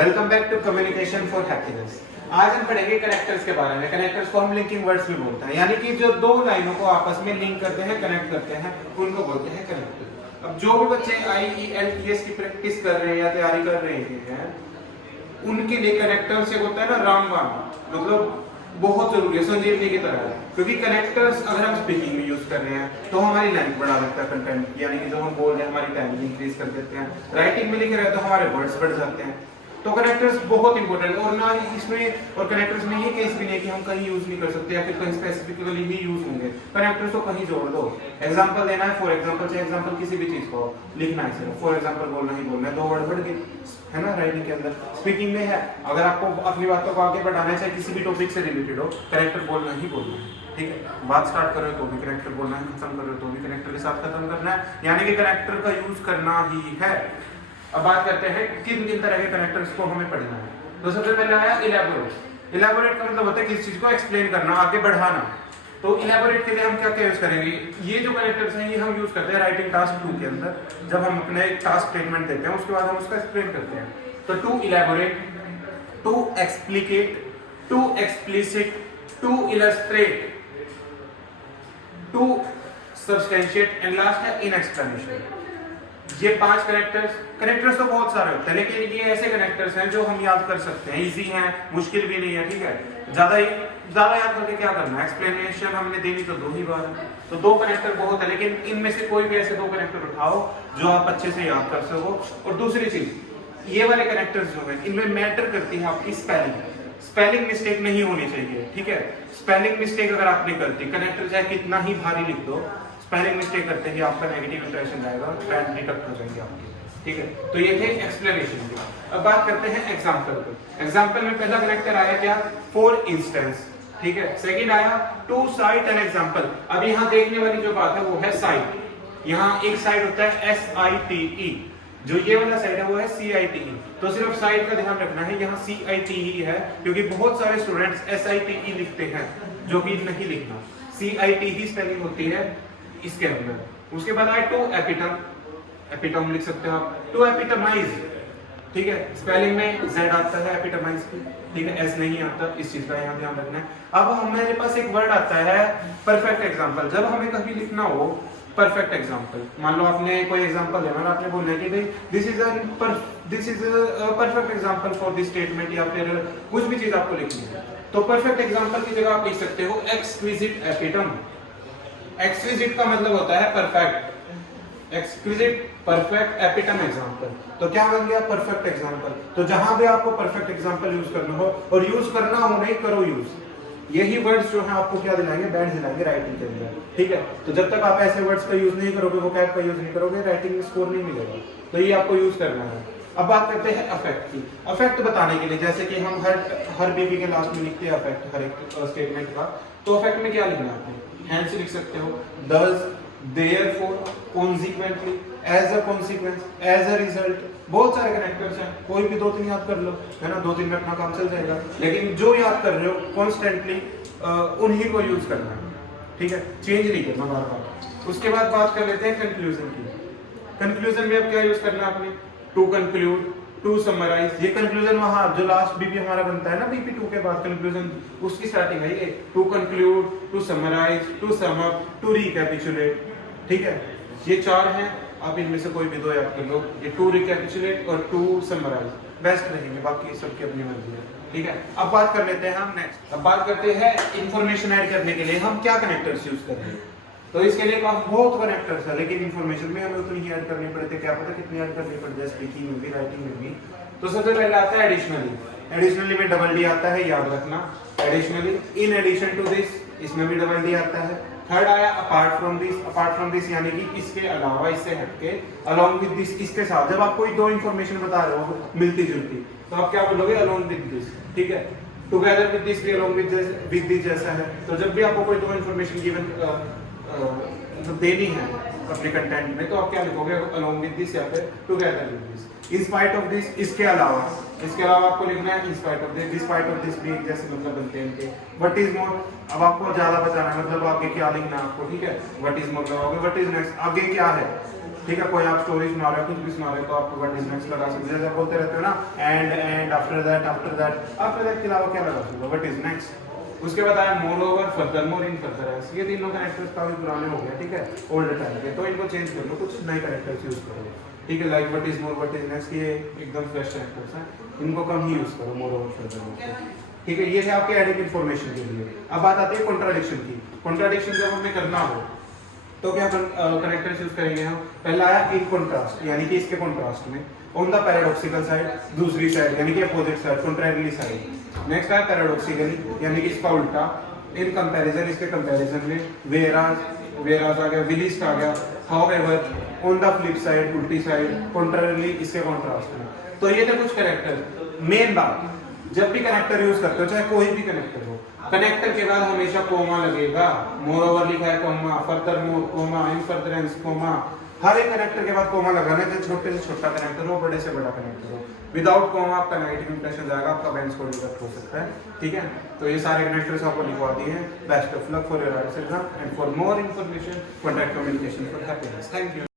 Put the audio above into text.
Welcome back to communication for happiness. आज हम पढ़ेंगे कनेक्टर्स के बारे में। कनेक्टर्स को हम लिंकिंग वर्ड्स भी बोलते हैं, यानी कि जो दो लाइनों को आपस में लिंक करते हैं, कनेक्ट करते हैं, उनको बोलते हैं कनेक्टर। अब जो भी बच्चे IELTS की प्रैक्टिस कर रहे हैं या तैयारी कर रहे हैं, उनके लिए कनेक्टर से होता है ना रामबाण, मतलब बहुत जरूरी है, संजीवनी की तरह है। क्योंकि कनेक्टर्स अगर हम स्पीकिंग में यूज कर रहे हैं तो हमारी लेंथ बढ़ा देता है कंटेंट, यानी कि जो हम बोल रहे हैं हमारी टाइमिंग इंक्रीज कर देते हैं। राइटिंग में लिख रहे हैं तो हमारे वर्ड्स बढ़ जाते हैं। तो कनेक्टर्स बहुत इंपॉर्टेंट है, और ना ही इसमें और कनेक्टर्स में ये केस भी नहीं है कि हम कहीं यूज नहीं कर सकते या फिर कहीं स्पेसिफिकली ही यूज होंगे। कनेक्टर्स को कहीं जोड़ दो। एग्जांपल देना है, फॉर एग्जांपल चाहे एग्जांपल किसी भी चीज को लिखना है, सिर्फ फॉर एग्जांपल बोलना ही बोलना है, दो वर्ड बढ़ गए, है ना। राइटिंग के अंदर स्पीकिंग में है, अगर आपको अपनी बातों को आगे बढ़ाना है, चाहे किसी भी टॉपिक से रिलेटेड हो, कनेक्टर बोलना ही बोलना है। ठीक है, बात स्टार्ट कर रहे हो तो भी कनेक्टर बोलना है, खत्म कर रहे हो तो भी कनेक्टर के साथ खत्म करना है, यानी कि कनेक्टर का यूज करना ही है। अब बात करते हैं किन किन तरह के कनेक्टर्स को हमें पढ़ना है। तो सबसे पहले आया इलेबोरेट। इलेबोरेट का मतलब होता है किसी चीज को एक्सप्लेन करना, आगे बढ़ाना। तो इलेबोरेट के लिए हम क्या क्या यूज करेंगे? ये जो कनेक्टर्स हैं ये हम यूज करते हैं राइटिंग टास्क 2 के अंदर, जब हम अपने टास्क स्टेटमेंट देते हैं उसके बाद हम उसका एक्सप्लेन करते हैं। तो to elaborate, to explicate, to explicit, to illustrate, to substantiate and last है इन एक्सप्लेनेशन। ये 5 कनेक्टर्स तो बहुत सारे होते हैं, लेकिन ये ऐसे कनेक्टर्स हैं जो हम याद कर सकते हैं, इजी हैं, मुश्किल भी नहीं है। ठीक है, ज्यादा याद करके क्या करना है, एक्सप्लेनेशन हमने देनी तो 2 ही बार है। तो 2 कनेक्टर बहुत है, लेकिन इनमें से कोई भी ऐसे 2 कनेक्टर उठाओ जो आप अच्छे से याद कर सको। और दूसरी चीज, ये वाले कनेक्टर्स जो है इनमें मैटर करती है आपकी स्पेलिंग मिस्टेक नहीं होनी चाहिए। ठीक है, स्पेलिंग मिस्टेक अगर आपने कर दी, कनेक्टर चाहे कितना ही भारी लिख दो, स्पेलिंग मिस्टेक करते ही आपका नेगेटिव इंप्रेशन जाएगा, बैंड डिडक्ट हो जाएंगे आपके। ठीक है, तो ये थे एक्सप्लेनेशन की। अब बात करते हैं एग्जांपल पे। एग्जांपल में पहला कनेक्टर आया क्या? For instance. ठीक है, सेकंड आया टू साइट एन एग्जांपल। अब यहाँ देखने वाली जो बात है वो है साइट। यहाँ एक साइट होता है SITE, जो ये वाला साइड है वो है CITE। तो सिर्फ साइड का ध्यान रखना है, यहाँ CITE है, क्योंकि बहुत सारे स्टूडेंट्स SITE लिखते हैं, जो कि नहीं लिखना। CITE ही स्पेलिंग होती है इसके अंदर। उसके बाद आए टू एपिटम लिख सकते हो आप, टू एपिटमाइज। ठीक है, स्पेलिंग में Z आता है एपिटमाइज की, ठीक है, S नहीं आता, इस चीज का यहाँ ध्यान रखना है। अब हमारे पास एक वर्ड आता है परफेक्ट एग्जांपल। जब हमें कभी लिखना हो परफेक्ट एग्जांपल, मान लो आपने कोई एग्जांपल लेना, आपने बोलना है कि भाई this is a perfect example for this statement, या फिर कुछ भी चीज आपको लिखनी है, तो परफेक्ट एग्जांपल की जगह आप लिख सकते हो एक्सक्विजिट एपिटम। एक्सक्विजिट का मतलब होता है perfect, exquisite perfect epitome example. तो क्या बन गया? Perfect example. तो जहां भी आपको परफेक्ट एग्जांपल यूज करना हो, और यूज करना हो नहीं, करो यूज, यही वर्ड्स जो है आपको क्या दिलाएंगे? बैंड दिलाएंगे राइटिंग के अंदर। ठीक है, तो जब तक आप ऐसे वर्ड्स का यूज नहीं करोगे, वोकैब का यूज नहीं करोगे, राइटिंग में स्कोर नहीं मिलेगा। तो ये आपको यूज करना है। अब बात करते हैं अफेक्ट की। अफेक्ट बताने के लिए, जैसे कि हम हर बीबी के लास्ट में लिखते हैं अफेक्ट, हर एक स्टेटमेंट का। तो अफेक्ट में क्या लिखना है आपने? हैंस लिख सकते हो, thus, therefore, consequently, as a consequence, as a result। बहुत सारे कनेक्टर्स हैं, कोई भी 2-3 याद कर लो, है ना, 2-3 में अपना काम चल जाएगा। लेकिन जो याद कर रहे हो कॉन्स्टेंटली उन्हीं को यूज करना है। ठीक है, चेंज नहीं करना बार बार। उसके बाद बात कर लेते हैं कंक्लूजन की। कंक्लूजन में अब क्या यूज करना है आपने? To conclude, to summarize. ये कंक्लूजन वहां जो लास्ट बीपी हमारा बनता है ना, BP2 के बाद कंक्लूजन, उसकी स्टार्टिंग है ये। To conclude, to summarize, to sum up, to recapitulate. ठीक है, ये 4 हैं, आप इनमें से कोई भी 2 याद कर लो। ये टू रिकैपिचुलेट और टू समराइज बेस्ट रहेंगे, बाकी सबकी अपनी मर्जी है। ठीक है, अब बात कर लेते हैं हम नेक्स्ट। अब बात करते हैं इंफॉर्मेशन ऐड करने के लिए हम क्या कनेक्टर्स यूज कर रहे हैं। तो इसके लिए बहुत कनेक्टर्स है, लेकिन इंफॉर्मेशन में हमें उतनी ही ऐड करनी पड़ती है, क्या पता कितनी ऐड करनी पड़ जाए, स्पीकिंग में भी, राइटिंग में भी। तो सबसे पहले आता है एडिशनली। एडिशनली में डबल D आता है, याद रखना, additionally. In addition to this, इसमें भी डबल D आता है। थर्ड आया apart from this. Apart from this यानी कि इसके अलावा, इससे हटके। अलोंग विद दिस, इसके साथ। जब आप कोई 2 इंफॉर्मेशन बता रहे हो मिलती जुलती, तो आप क्या बोलोगे? Along with this. ठीक है, टुगेदर विद दिस भी अलोंग विद दिस जैसा है। तो जब भी आपको कोई 2 इंफॉर्मेशन गिवन देनी है अपने कंटेंट में, तो आप क्या लिखोगे? अलोंग विद दिस या फिर together with this. In spite of this, इसके अलावा। इसके अलावा आपको लिखना है in spite of this, despite of this भी जैसे मतलब बनते हैं इनके। व्हाट इज मोर, अब आपको ज्यादा बताना है, मतलब आगे क्या लिखना है आपको। ठीक है, व्हाट इज मोर लगाओगे, व्हाट इज नेक्स्ट, आगे क्या है, ठीक है, कोई आप स्टोरी सुना रहे हो, कुछ भी सुना रहे हो, तो आप व्हाट इज नेक्स्ट लगा सकते हो। जैसे बोलते रहते हो ना एंड आफ्टर दैट के अलावा क्या लगा सकते हो, व्हाट इज नेक्स्ट। उसके बाद आया more over, further more, in further S. ये तीनों कैरेक्टर्स काफी पुराने हो गए, ठीक है, ओल्ड टाइम के, तो इनको चेंज कर लो, कुछ नए कैरेक्टर्स यूज करो, ठीक है। Like what is more, what is next, ये एकदम फ्रेश कैरेक्टर्स हैं, इनको कम ही यूज करो, मोर ओवर, फर्दर मोर, ठीक है। ये है आपके एडिट इन्फॉर्मेशन के लिए। अब बात आती है कॉन्ट्राडिक्शन की। कॉन्ट्राडिक्शन जब हमें करना हो तो क्या कनेक्टर्स यूज करेंगे हम। पहला आया इन कंट्रास्ट, यानी कि इसके कंट्रास्ट में, ऑन द पैराडॉक्सिकल साइड, दूसरी साइड यानी कि अपोजिट साइड, कॉन्ट्रैरियली साइड। नेक्स्ट आया पैराडॉक्सिकली, यानी कि इसका उल्टा, इन कंपैरिजन, इसके कंपैरिजन में, वेराज आ गया, विलिस्ट आ गया, however, on the flip side, उल्टी साइड, कॉन्ट्रैरियली इसके कॉन्ट्रास्ट में। तो ये थे कुछ कैरेक्टर। मेन बात, जब भी कनेक्टर यूज करते हो, चाहे कोई भी कनेक्टर हो, कनेक्टर के बाद हमेशा कोमा लगेगा। मोर ओवर लिखा है comma, further more comma, in furtherance comma, हर एक कनेक्टर के बाद कोमा लगाना है, छोटे से छोटा कनेक्टर हो, बड़े से बड़ा कनेक्टर हो। विदाउट कोमा आपका नेगेटिव इंप्रेशन जाएगा, आपका बेंच कोड इफेक्ट हो सकता है, ठीक है। तो ये सारे कनेक्टर्स आपको लिखवा दिए हैं। Best of luck for your exam and for more information contact communication for happiness. Thank you.